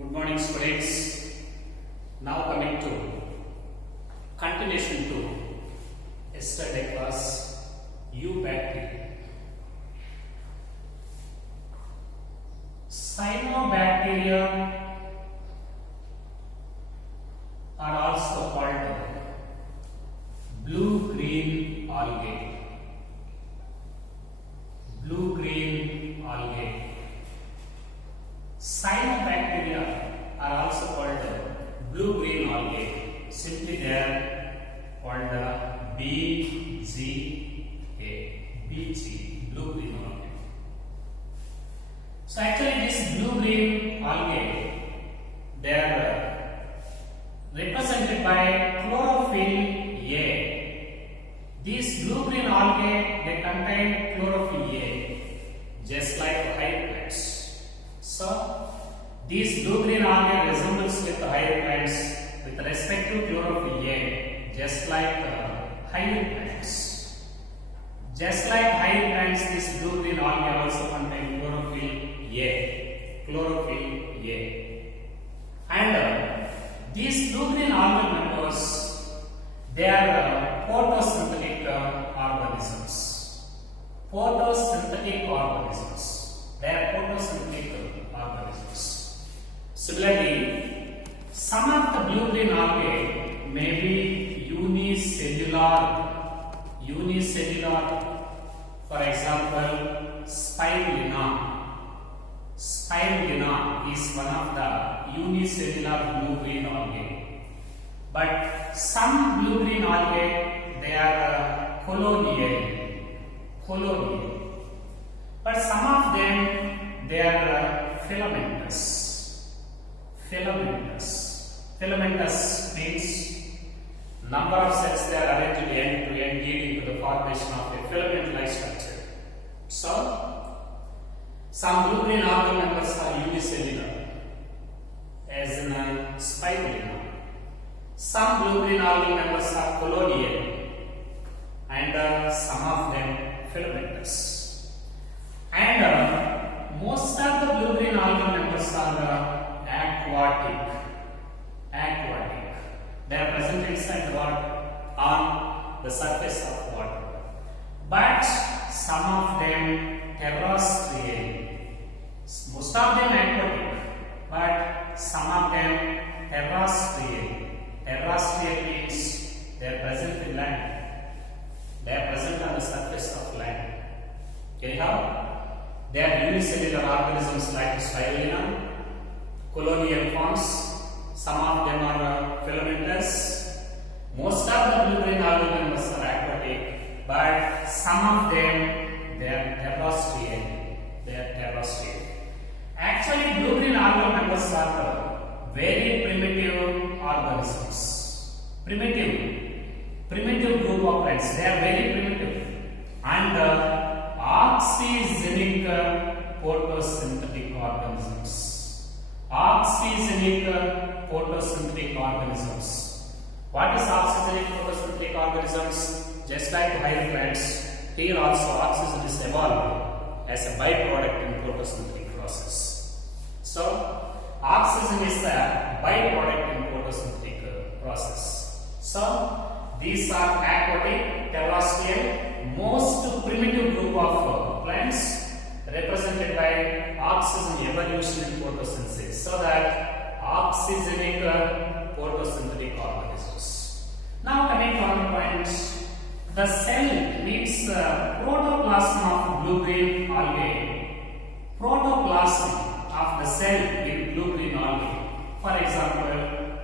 Good morning, students. Now coming to continuation to yesterday class, Eubacteria. Cyanobacteria are also called blue-green algae. Blue-green algae. Cyanobacteria are also called blue-green algae. Simply they are called BGA, blue-green algae. So actually this blue-green algae, they are represented by chlorophyll A. These blue-green algae, they contain chlorophyll A, just like higher plants. So these blue-green algae resembles with higher plants with respect to chlorophyll A, just like higher plants. Just like higher plants, this blue-green algae also contain chlorophyll A. Chlorophyll A. And these blue-green algae members, they are photosynthetic organisms. Photosynthetic organisms. They are photosynthetic organisms. Similarly, some of the blue-green algae may be unicellular. For example, spirulina. Spirulina is one of the unicellular blue-green algae. But some blue-green algae, they are colonial. But some of them, they are filamentous. Filamentous means number of cells they are arranged end to end, leading to the formation of a filament-like structure. So, some blue-green algae members are unicellular, as in spirulina. Some blue-green algae members are colonial, and some of them filamentous. And most of the blue-green algae members are aquatic. They are present inside the water, on the surface of water. But some of them terrestrial. Most of them aquatic, but some of them terrestrial. Terrestrial means they are present in land. They are present on the surface of land. Anyhow, they are unicellular organisms like spirulina, colonial forms. Some of them are filamentous. Most of the blue-green algae members are aquatic, but some of them, they are terrestrial. Actually, blue-green algae members are very primitive organisms. Primitive group of plants. They are very primitive and oxygenic photosynthetic organisms. Oxygenic photosynthetic organisms. What is oxygenic photosynthetic organisms? Just like higher plants, here also oxygen is evolved as a byproduct in photosynthetic process. So, oxygen is a byproduct in photosynthetic process. So, these are aquatic, terrestrial, most primitive group of plants represented by oxygen evolution in photosynthesis. So that oxygenic photosynthetic organisms. Now coming to one point, the cell meets protoplasm of blue-green algae. Protoplasm of the cell in blue-green algae. For example,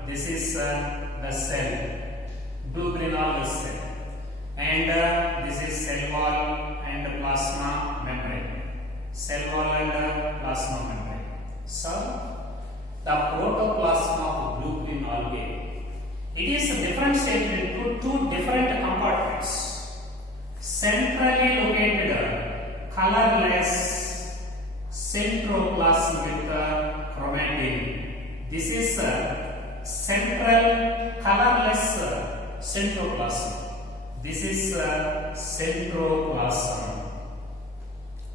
this is the cell. Blue-green algae cell, and this is cell wall and plasma membrane. Cell wall and plasma membrane. So, the protoplasm of blue-green algae, it is differentiated into two different compartments. Centrally located, colorless centroplasm with chromatin. This is central colorless centroplasm. This is centroplasm.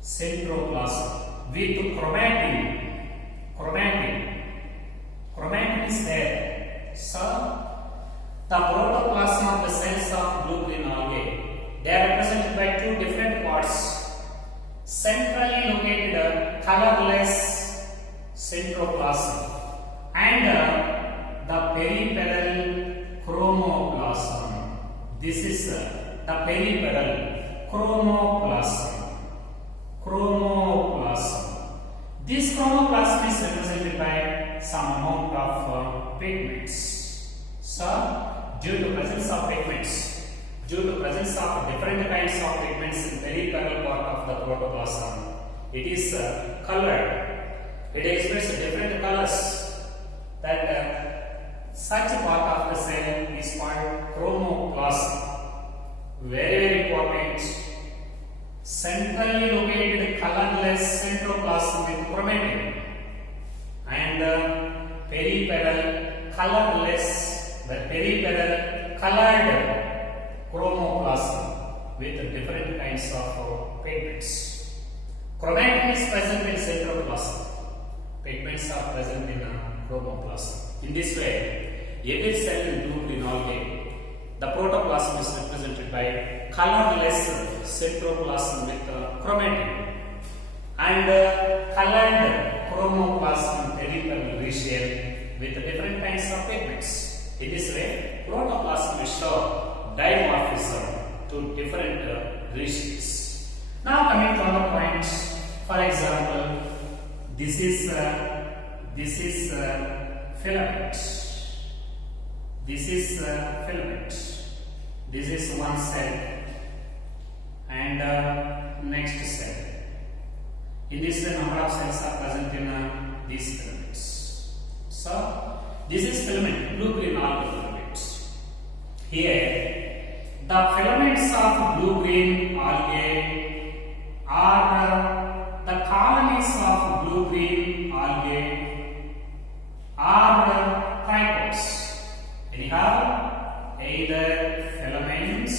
Centroplasm with chromatin. centroplasm, and the peripedal chromoplasm. This is the peripedal chromoplasm. This chromoplasm is represented by some amount of pigments. So, due to presence of different kinds of pigments in peripheral part of the protoplasm, it is colored. It expresses different colors. That such a part of the cell is called chromoplasm. Very important. Centrally located colorless centroplasm with chromatin, and peripheral colorless, the peripheral colored chromoplasm with different kinds of pigments. Chromatin is present in centroplasm. Pigments are present in chromoplasm. In this way, every cell in blue green algae, the protoplasm is represented by colorless centroplasm with chromatin, and colored chromoplasm peripheral region with different kinds of pigments. In this way, protoplasm will show dimorphism to different regions. Now coming to another point, for example, this is filament. This is filament. This is one cell, and next cell. In this, number of cells are present in these filaments. So, this is filament, blue-green algal filament. Here, the filaments of blue-green algae are the colonies of blue-green algae are trichomes. Anyhow, either filaments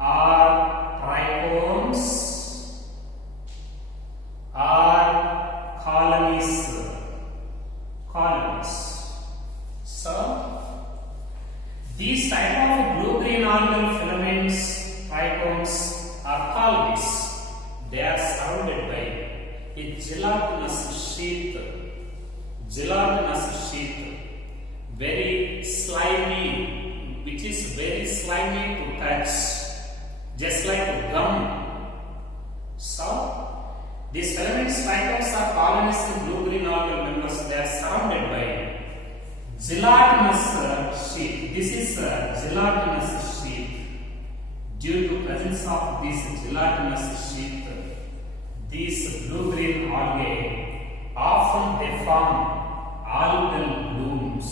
or trichomes or colonies. So, these type of blue-green algal filaments, trichomes or colonies, they are surrounded by a gelatinous sheath, very slimy, which is very slimy to touch, just like gum. So, these filaments, trichomes or colonies in blue-green algal members, they are surrounded by gelatinous sheath. This is a gelatinous sheath. Due to presence of this gelatinous sheath, these blue-green algae often they form algal blooms.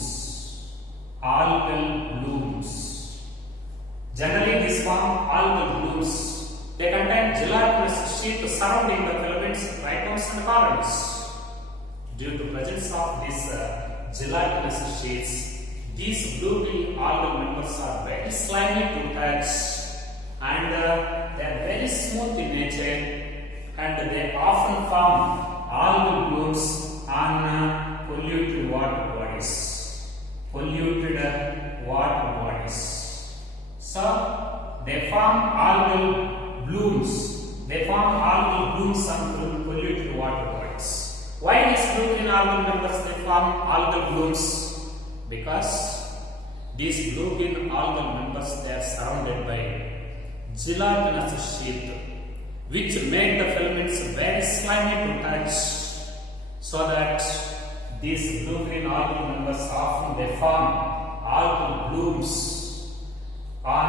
Generally, these form algal blooms. They contain gelatinous sheath surrounding the filaments, trichomes and colonies. Due to presence of these gelatinous sheaths, these blue-green algal members are very slimy to touch, and they are very smooth in nature, and they often form algal blooms on polluted water bodies. So, they form algal blooms. On polluted water bodies. Why these blue-green algal members they form algal blooms? Because these blue-green algal members they are surrounded by gelatinous sheath, which make the filaments very slimy to touch, so that these blue-green algal members often they form algal blooms on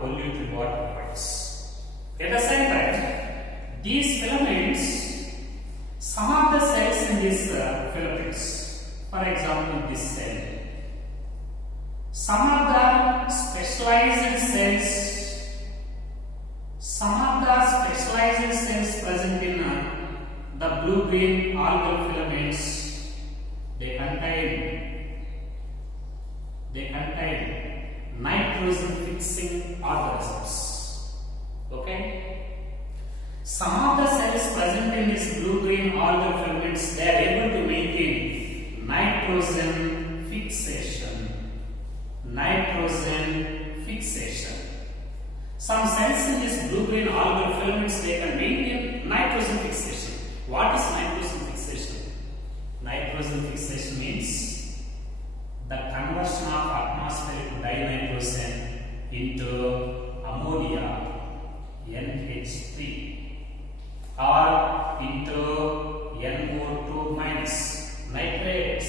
polluted water bodies. At the same time, these filaments, some of the cells in these filaments, for example, this cell, some of the specialized cells present in the blue-green algal filaments, they contain nitrogen fixing organisms. Okay? Some of the cells present in these blue-green algal filaments, they are able to maintain nitrogen fixation. Some cells in these blue-green algal filaments, they can maintain nitrogen fixation. What is nitrogen fixation? NH3 or into NO2 minus nitrates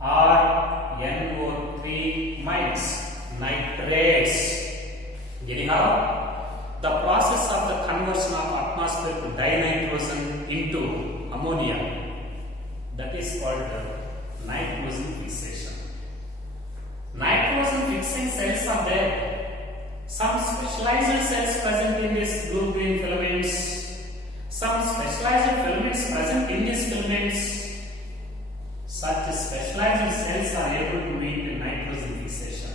or NO3 minus nitrates. Anyhow, the process of the conversion of atmospheric dinitrogen into ammonia, that is called nitrogen fixation. Nitrogen fixing cells are there. Some specialized cells present in these blue-green filaments. Some specialized filaments present in these filaments. Such specialized cells are able to make nitrogen fixation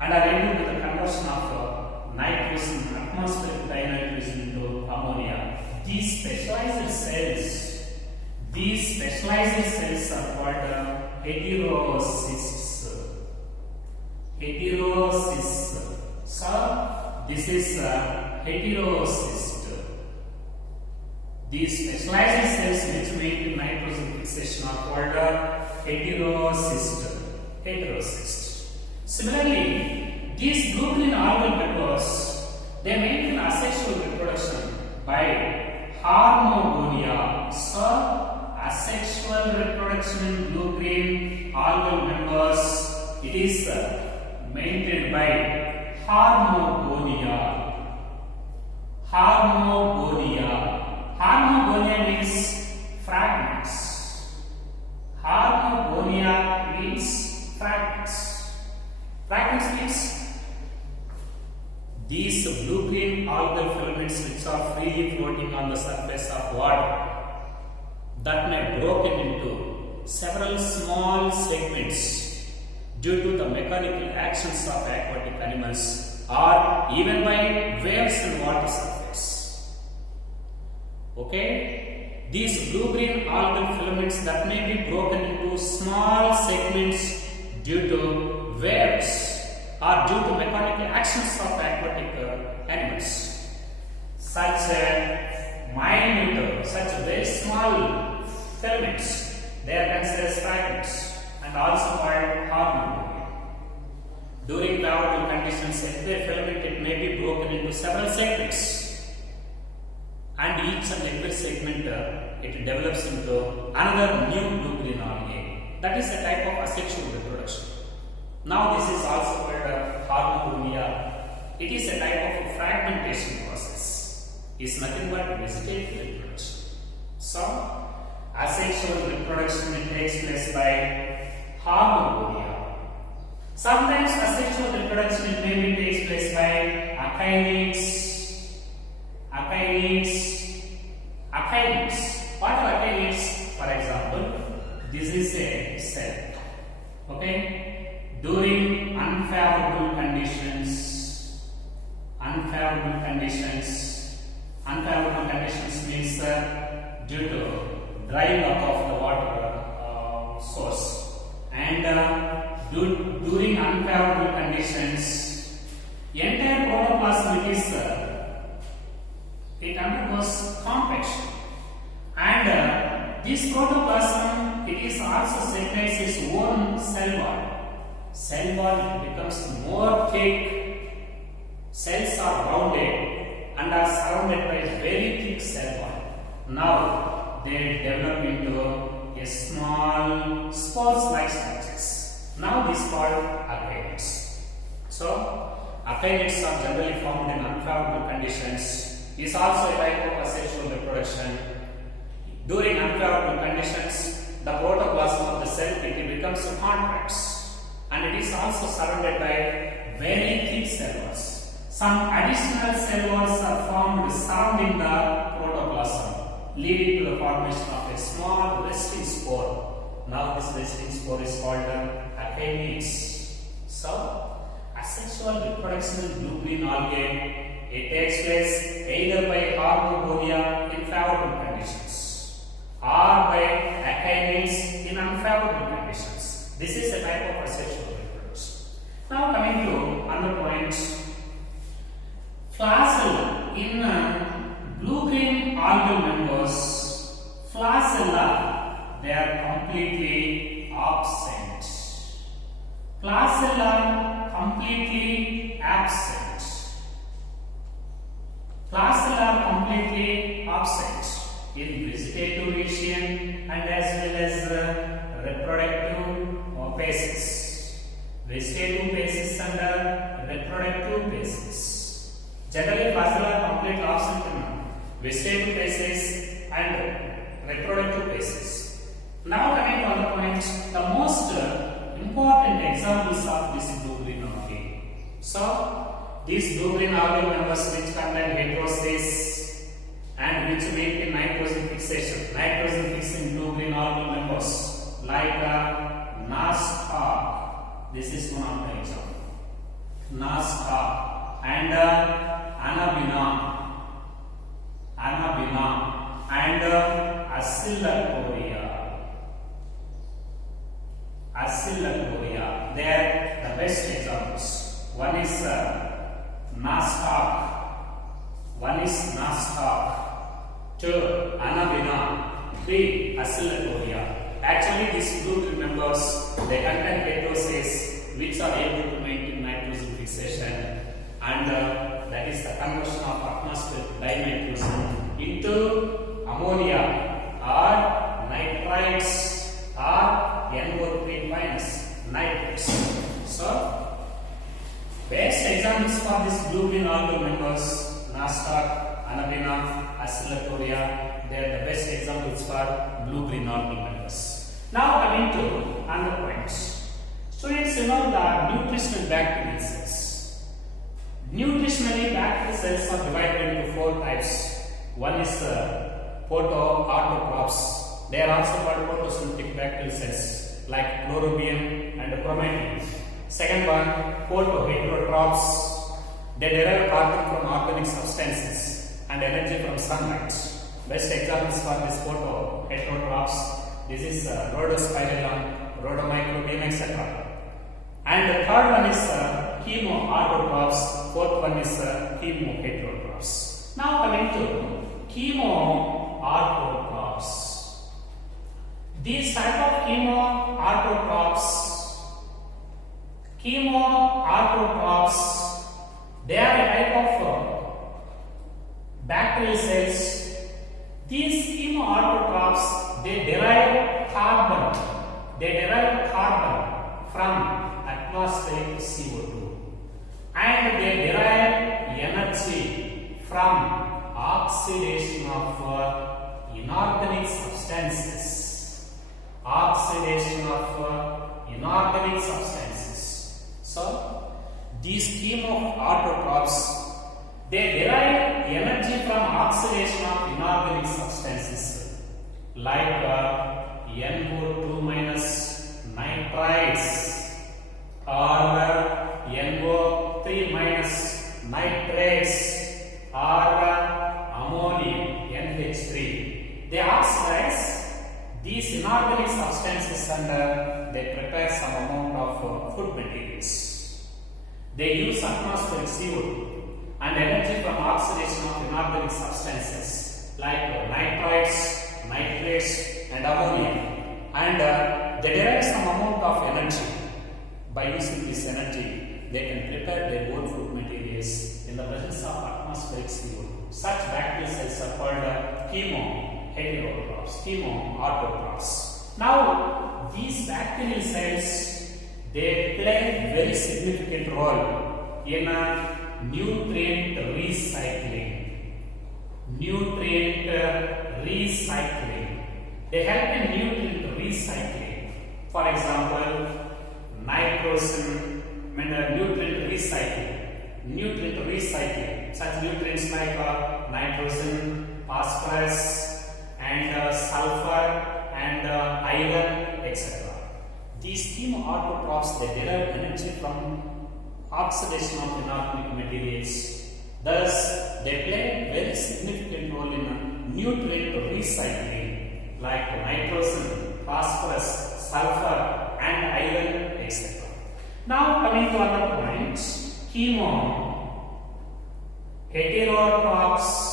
and are able to the conversion of nitrogen, atmospheric dinitrogen into ammonia. These specialized cells are called heterocysts. So this is a heterocyst. These specialized cells which make nitrogen fixation are called heterocyst. Similarly, these blue-green algal members, they maintain asexual reproduction by harmogonia. So, asexual reproduction in blue-green algal members, it is maintained by harmogonia. Harmogonia means fragments. Harmogonia means fragments. Fragments means these blue-green algal filaments which are freely floating on the surface of water that may be broken into several small segments due to the mechanical actions of aquatic animals or even by waves in water surface. Okay? These blue-green algal filaments that may be broken into small segments due to waves or due to mechanical actions of aquatic animals. Such very small filaments, they are considered as fragments and also called harmogonia. During favorable conditions, every filament it may be broken into several segments, and each and every segment it develops into another new blue-green algae. That is a type of asexual reproduction. Now this is also called harmogonia. It is a type of fragmentation process. It's nothing but vegetative reproduction. So, asexual reproduction takes place by harmogonia. Sometimes asexual reproduction maybe takes place by achainids. What are achainids? For example, this is a cell. Okay? During unfavorable conditions means due to drying up of the water source, and during unfavorable conditions, entire protoplasm it undergoes compaction, and this protoplasm it is also secretes its own cell wall. Cell wall becomes more thick. Cells are rounded and are surrounded by a very thick cell wall. Now they develop into a small spores-like structures. Now this is called achainids. So achainids are generally found in unfavorable conditions. Is also a type of asexual reproduction. During unfavorable conditions, the protoplasm of the cell it becomes contracts, and it is also surrounded by very thick cell walls. Some additional cell walls are formed surrounding the protoplasm, leading to the formation of a small resting spore. Now this resting spore is called achainids. So, asexual reproduction in blue-green algae, it takes place either by harmogonia in favorable conditions or by achainids in unfavorable conditions. This is a type of asexual reproduction. Now coming to another point, flagella in blue-green algal members, flagella they are completely absent. Flagella completely absent. completely absent in vegetative region and as well as reproductive phases. Vegetative phases and reproductive phases. Generally, fossil are completely absent in vegetative phases and reproductive phases. Now coming to other point, the most important examples of this blue green algae. So these blue green algae members which contain heterosis and which maintain nitrogen fixation. Nitrogen fixing blue green algae members like Nostoc. This is one of the example. Nostoc and Anabina and Acylcoria. They are the best examples. One is Nostoc. Two, Anabina. Three, Acylcoria. Actually, these blue green members they contain heterosis which are able to maintain nitrogen fixation, and that is the conversion of atmospheric dinitrogen into ammonia or nitrites or NO3 minus nitrates. So, best examples for these blue green algae members, Nostoc, Anabina, Acylcoria, they are the best examples for blue green algae members. Now coming to another point. Students, you know the nutritional bacterial cells. Nutritionally, bacterial cells are divided into four types. One is photoautotrophs. They are also called photosynthetic bacterial cells like chlorobium and chromatin. Second one, photoheterotrophs. They derive carbon from organic substances and energy from sunlight. Best examples for this photoheterotrophs. This is Rhodospirillum, Rhodomicrobium, etc. And the third one is chemoautotrophs. Fourth one is chemoheterotrophs. Now coming to chemoautotrophs. These type of chemoautotrophs, they are a type of bacterial cells. These chemoautotrophs, they derive carbon from atmospheric CO2, and they derive energy from oxidation of inorganic substances. So, these chemoautotrophs, they derive energy from oxidation of inorganic substances like NO2 minus nitrites or NO3 minus nitrates or ammonium NH3. They oxidize these inorganic substances and they prepare some amount of food materials. They use atmospheric CO2 and energy from oxidation of inorganic substances like nitrites, nitrates and ammonia, and they derive some amount of energy. By using this energy, they can prepare their own food materials in the presence of atmospheric CO2. Such bacterial cells are called chemoautotrophs. Now, these bacterial cells, they play very significant role in nutrient recycling. They help in nutrient recycling. For example, nitrogen, nutrient recycling. Such nutrients like nitrogen, phosphorus, and sulfur, and iron, etc. These chemoautotrophs, they derive energy from oxidation of inorganic materials. Thus, they play a very significant role in nutrient recycling like nitrogen, phosphorus, sulfur, and iron, etc. Now, coming to another point, chemoheterotrophs.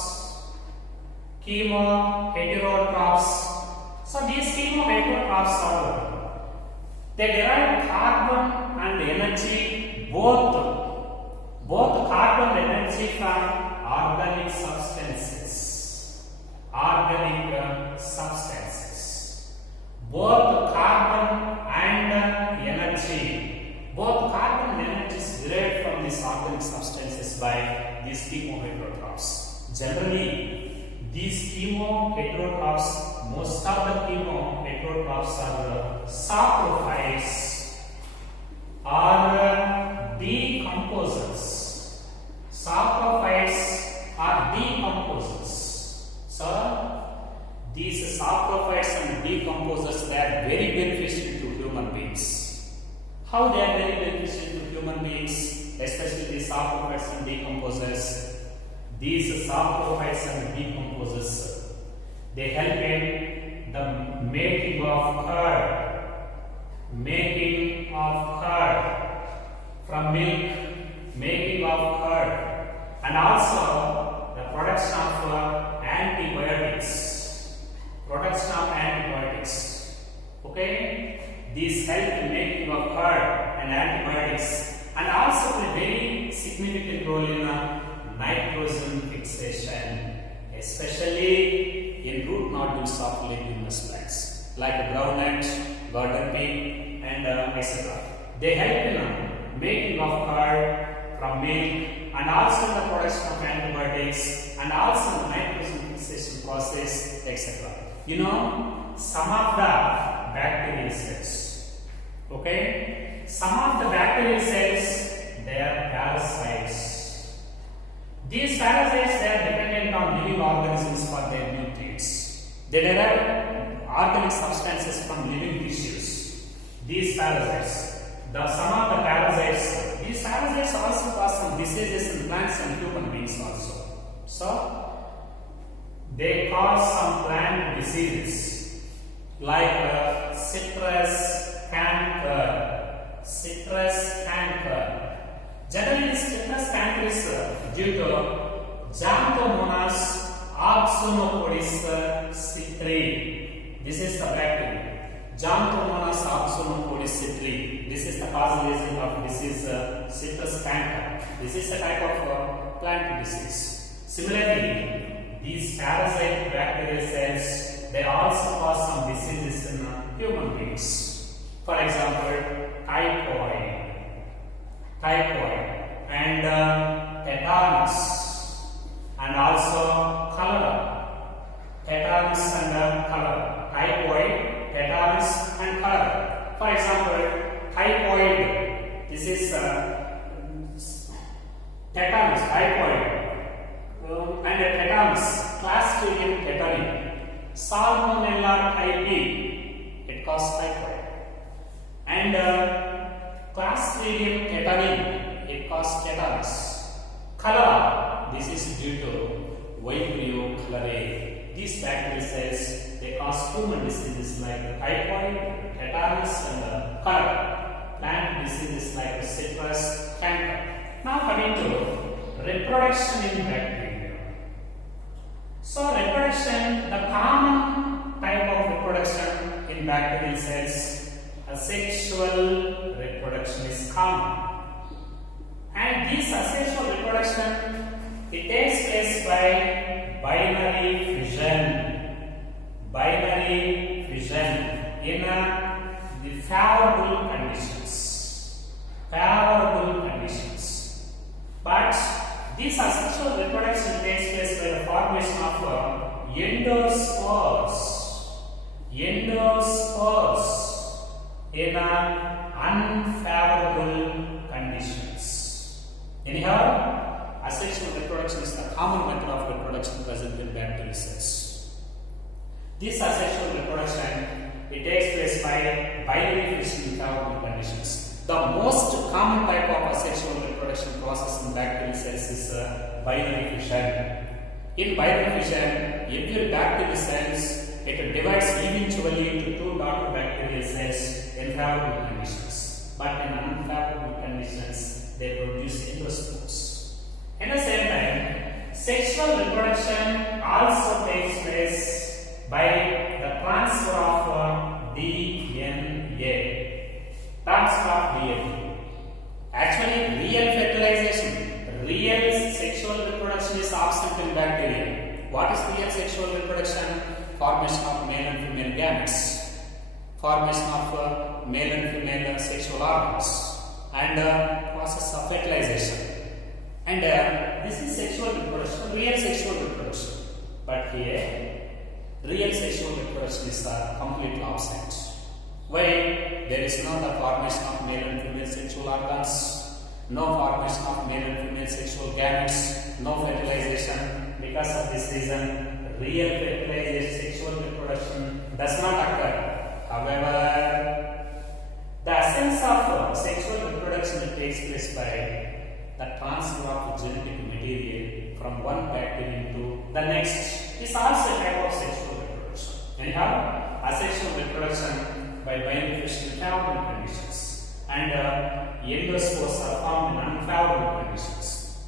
So, these chemoheterotrophs they derive carbon and energy, both carbon and energy from organic substances. organic substances. Both carbon and energy, both carbon and energy is derived from these organic substances by these chemoheterotrophs. Generally, these chemoheterotrophs, most of the chemoheterotrophs are saprophytes or decomposers. Saprophytes are decomposers. So, these saprophytes and decomposers, they are very beneficial to human beings. How they are very beneficial to human beings, especially the saprophytes and decomposers? These saprophytes and decomposers, they help in the making of curd, from milk, making of curd, and also the production of antibiotics. Okay, these help in making of curd and antibiotics, and also play very significant role in nitrogen fixation, especially in root nodules of leguminous plants like groundnut, garden pea, and etc. They help in making of curd from milk, and also the production of antibiotics, and also the nitrogen fixation process, etc. You know, some of the bacterial cells, okay, some of the bacterial cells, they are parasites. These parasites, they are dependent on living organisms for their nutrients. They derive organic substances from living tissues. These parasites, some of the parasites, these parasites also cause some diseases in plants and human beings also. So, they cause some plant diseases like citrus canker. Generally, citrus canker is due to Xanthomonas oxynopodis citri. This is the bacteria. Xanthomonas oxynopodis citri. This is the causal agent of disease citrus canker. This is a type of plant disease. Similarly, these parasite bacterial cells, they also cause some diseases in human beings. For example, typhoid and tetanus, and also cholera. Tetanus and cholera. Typhoid, tetanus, and cholera. For example, typhoid. This is tetanus, typhoid. And tetanus, Clostridium tetani, Salmonella typhi, it causes typhoid, and Clostridium tetani, it causes tetanus. Cholera, this is due to Vibrio cholerae. These bacterial cells, they cause human diseases like typhoid, tetanus, and cholera. Plant diseases like citrus canker. Now coming to reproduction in bacteria. So reproduction, the common type of reproduction in bacterial cells, asexual reproduction is common. And this asexual reproduction, it takes place by binary fission in the favorable conditions. But this asexual reproduction takes place by the formation of endosperms in unfavorable conditions. Anyhow, asexual reproduction is the common method of reproduction present in bacterial cells. This asexual reproduction, it takes place by binary fission in favorable conditions. The most common type of asexual reproduction process in bacterial cells is binary fission. In binary fission, every bacterial cells, it divides eventually into two daughter bacterial cells in favorable conditions. But in unfavorable conditions, they produce endosperms. At the same time, sexual reproduction also takes place by the transfer of DNA. Actually, real fertilization, real sexual reproduction is absent in bacteria. What is real sexual reproduction? reproduction? Formation of male and female gametes, formation of male and female sexual organs, and process of fertilization. And this is sexual reproduction, real sexual reproduction. But here, real sexual reproduction is completely absent. Why? There is no the formation of male and female sexual organs, no formation of male and female sexual gametes, no fertilization. Because of this reason, real fertilization, sexual reproduction does not occur. However, the essence of sexual reproduction takes place by the transfer of genetic material from one bacterium to the next. Is also a type of sexual reproduction. Anyhow, asexual reproduction by beneficial favorable conditions, and endospores are formed in unfavorable conditions.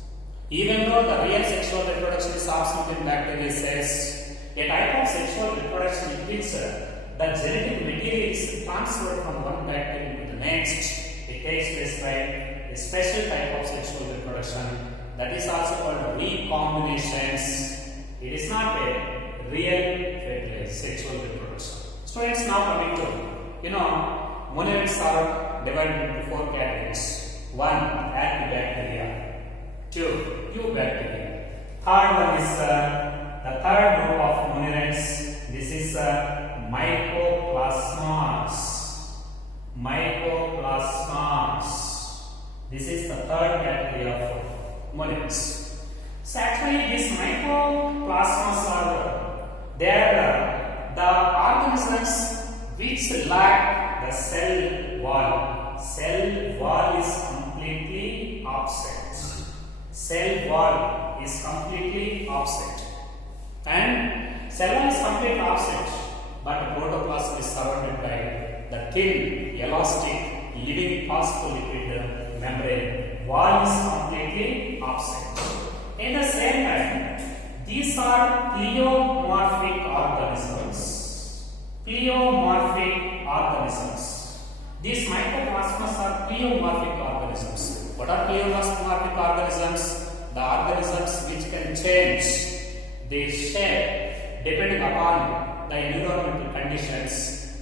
Even though the real sexual reproduction is absent in bacterial cells, a type of sexual reproduction in which the genetic material is transferred from one bacterium to the next, it takes place by a special type of sexual reproduction that is also called recombinations. It is not a real sexual reproduction. Students, now coming to, monadids are divided into 4 categories. 1, Archaebacteria. 2, Eubacteria. Third one is the third group of monadids. This is Mycoplasmas. Mycoplasmas. This is the third category of monadids. So actually, these mycoplasmas are the organisms which lack the cell wall. Cell wall is completely absent. Cell wall is completely absent, and cell wall is completely absent, but protoplasm is surrounded by the thin, elastic, living phospholipid membrane. Wall is completely absent. At the same time, these are pleomorphic organisms. Pleomorphic organisms. These mycoplasmas are pleomorphic organisms. What are pleomorphic organisms? The organisms which can change their shape depending upon the environmental conditions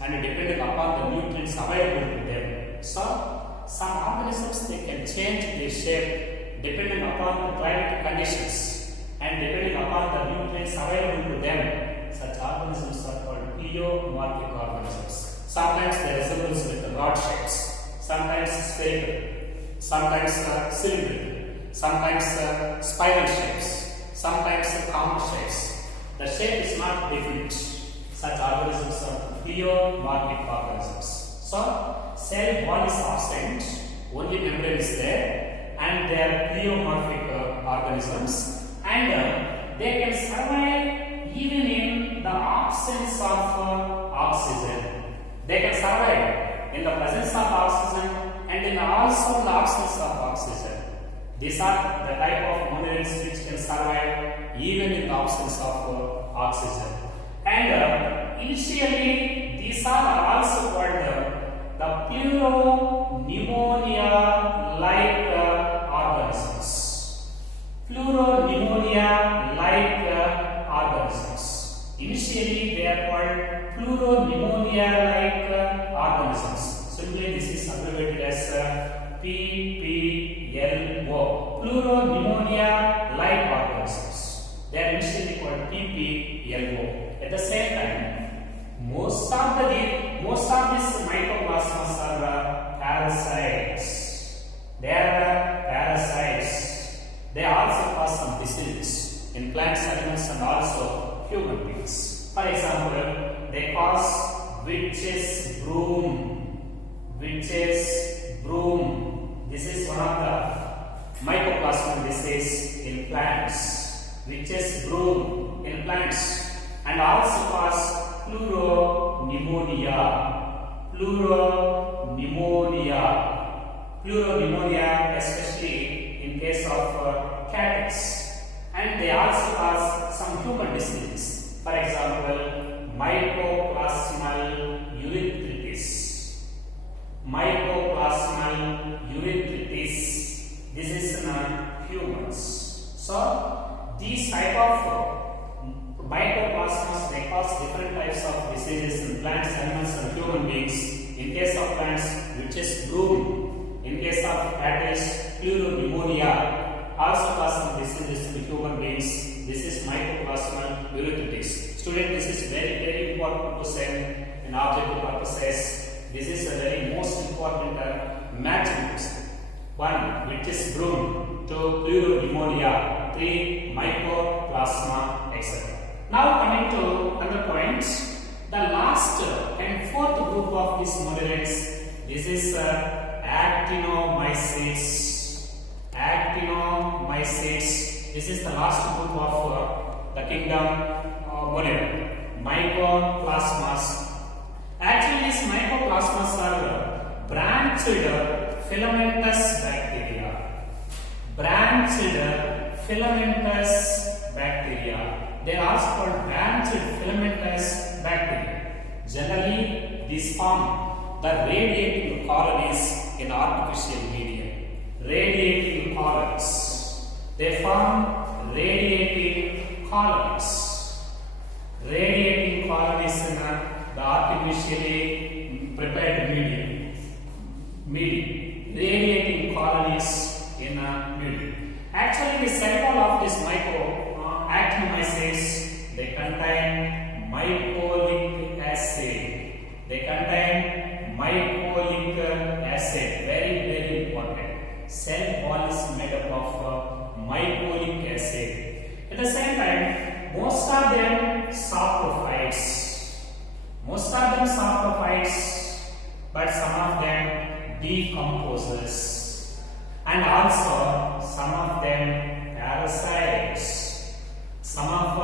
and depending upon the nutrients available to them. So, some organisms they can change their shape depending upon the climatic conditions and depending upon the nutrients available to them. Such organisms are called pleomorphic organisms. Sometimes they resemble with rod shapes, sometimes spherical, sometimes cylindrical, sometimes spiral shapes, sometimes common shapes. The shape is not definite. Such organisms are pleomorphic organisms. So, cell wall is absent, only membrane is there, and they are pleomorphic organisms, and they can survive even in the absence of oxygen. They can survive in the presence of oxygen and in also the absence of oxygen. These are the type of monadids which can survive even in the absence of oxygen. And initially, these are also called the Pleuropneumonia-like organisms. Pleuropneumonia-like organisms. Initially, they are called Pleuropneumonia-like organisms. Simply, this is abbreviated as PPLO. Pleuropneumonia-like organisms. They are initially called PPLO. At the same time, most of these mycoplasmas are parasites. They are parasites. They also cause some diseases in plants, animals, and also human beings. For example, they cause witch's broom. Witch's broom. This is one of the mycoplasma disease in plants. Witch's broom in plants, and also cause pleuropneumonia. Pleuropneumonia, especially in case of cats, and they also cause some human diseases. For example, mycoplasmal urethritis. Mycoplasmal urethritis. This is in humans. So these type of mycoplasmas diseases in plants, animals, and human beings. In case of plants, which is broom. In case of cattle, pleuropneumonia, also causing diseases in human beings. This is mycoplasmal urethritis. Student, this is very important to send in objective purposes. This is a very most important matching question. 1. Which is broom. 2. Pleuropneumonia. 3. Mycoplasma, etc. Now coming to other points. The last and fourth group of these moderates, this is actinomycetes. Actinomycetes. This is the last group of the kingdom monoid. Mycoplasmas. Actually, these mycoplasmas are branched filamentous bacteria. Branched filamentous bacteria. They are also called branched filamentous bacteria. Generally, these form the radiating colonies in artificial medium. Radiating colonies. They form radiating colonies. Radiating colonies in the artificially prepared medium. Radiating colonies in a medium. Actually, the cell wall of this actinomycetes, they contain mycolic acid. They contain mycolic acid. Very important. Cell wall is made up of mycolic acid. At the same time, most of them saprophytes. But some of them decomposes. And also some of them parasites. Some of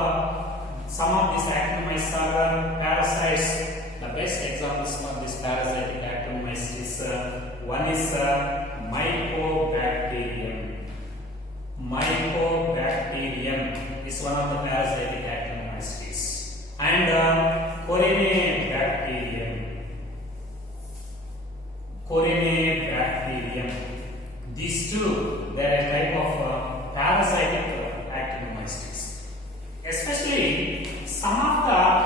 these actinomyces are parasites. The best examples of this parasitic actinomyces one is Mycobacterium. Mycobacterium is one of the parasitic actinomyces. And Corynebacterium. These two, they are a type of